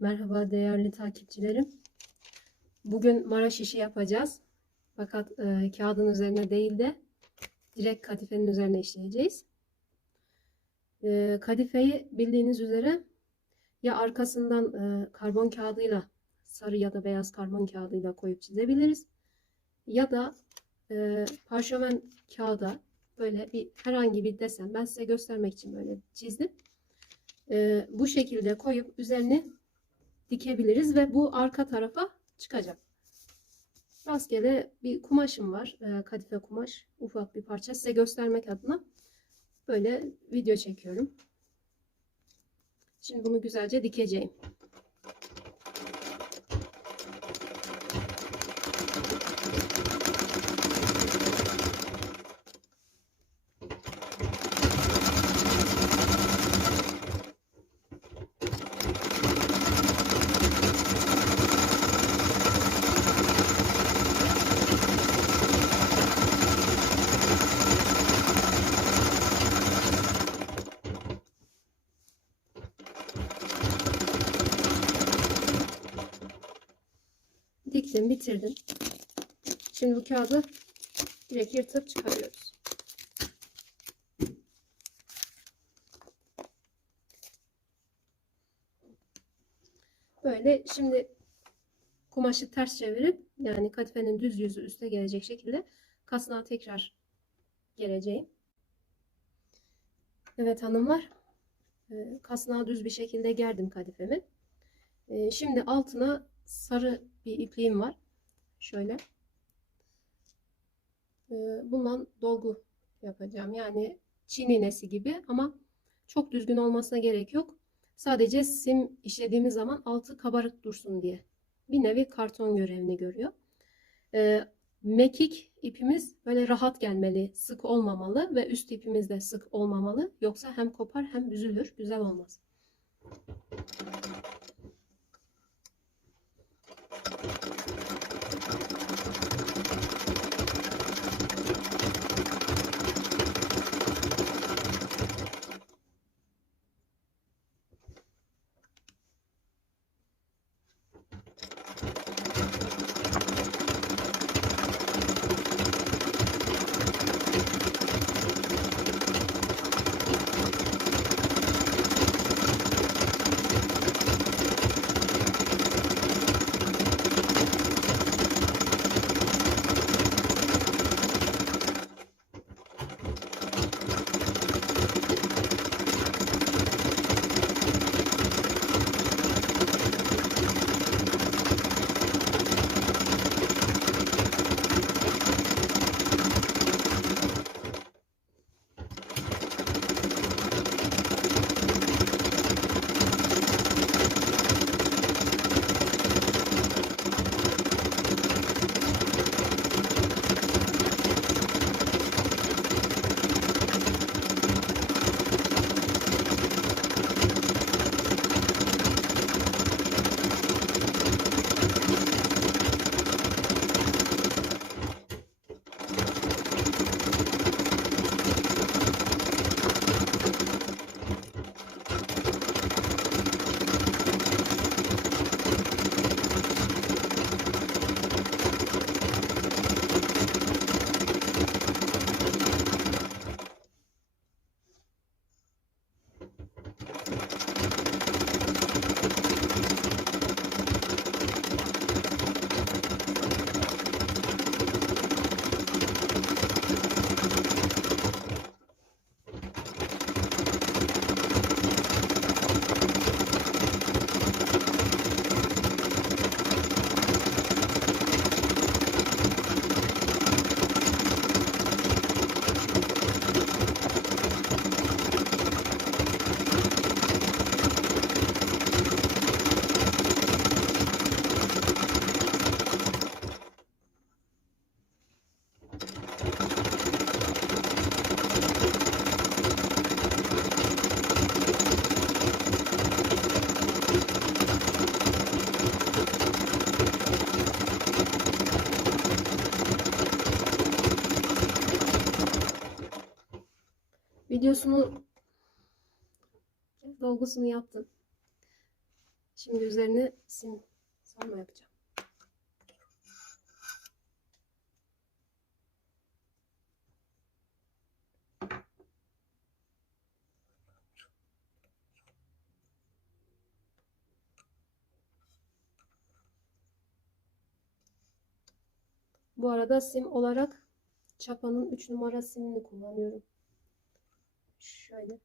Merhaba değerli takipçilerim. Bugün Maraş işi yapacağız. Fakat e, kağıdın üzerine değil de direkt kadifenin üzerine işleyeceğiz. E, kadifeyi bildiğiniz üzere ya arkasından e, karbon kağıdıyla sarı ya da beyaz karbon kağıdıyla koyup çizebiliriz. Ya da e, parşömen kağıda böyle bir herhangi bir desen ben size göstermek için böyle çizdim. E, bu şekilde koyup üzerine dikebiliriz ve bu arka tarafa çıkacak. Rastgele bir kumaşım var. e, Kadife kumaş. Ufak bir parça. Size göstermek adına böyle video çekiyorum. Şimdi bunu güzelce dikeceğim. Diktim, bitirdim. Şimdi bu kağıdı direkt yırtıp çıkarıyoruz. Böyle şimdi kumaşı ters çevirip yani katifenin düz yüzü üste gelecek şekilde kasnağa tekrar geleceğim. Evet hanımlar e, kasnağa düz bir şekilde gerdim kadifemi. E, Şimdi altına sarı bir ipliğim var. Şöyle. E, Bundan dolgu yapacağım. Yani Çin iğnesi gibi ama çok düzgün olmasına gerek yok. Sadece sim işlediğimiz zaman altı kabarık dursun diye. Bir nevi karton görevini görüyor. E, Mekik ipimiz böyle rahat gelmeli, sık olmamalı ve üst ipimiz de sık olmamalı. Yoksa hem kopar hem üzülür, güzel olmaz. Videosunu dolgusunu yaptım. Şimdi üzerine sim sarma yapacağım. Bu arada sim olarak çapanın 3 numara simini kullanıyorum. Şöyle.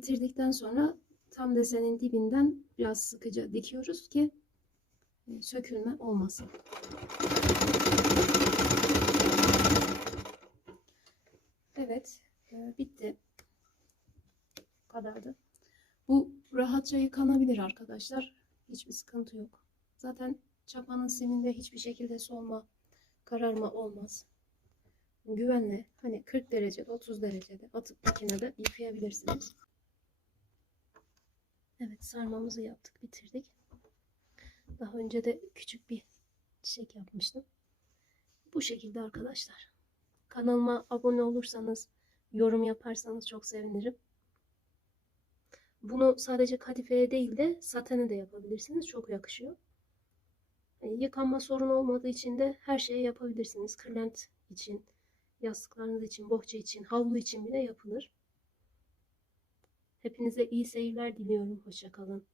Bitirdikten sonra tam desenin dibinden biraz sıkıca dikiyoruz ki e, sökülme olmasın. Evet, e, bitti. Bu kadardı. Bu rahatça yıkanabilir arkadaşlar. Hiçbir sıkıntı yok. Zaten çapanın siminde hiçbir şekilde solma, kararma olmaz. Güvenle hani 40 derecede, 30 derecede atıp makinede yıkayabilirsiniz. Evet sarmamızı yaptık, bitirdik. Daha önce de küçük bir çiçek yapmıştım. Bu şekilde arkadaşlar. Kanalıma abone olursanız, yorum yaparsanız çok sevinirim. Bunu sadece kadifeye değil de satene de yapabilirsiniz. Çok yakışıyor. E, Yıkanma sorun olmadığı için de her şeyi yapabilirsiniz. Kırlent için, yastıklarınız için, bohça için, havlu için bile yapılır. Hepinize iyi seyirler diliyorum. Hoşça kalın.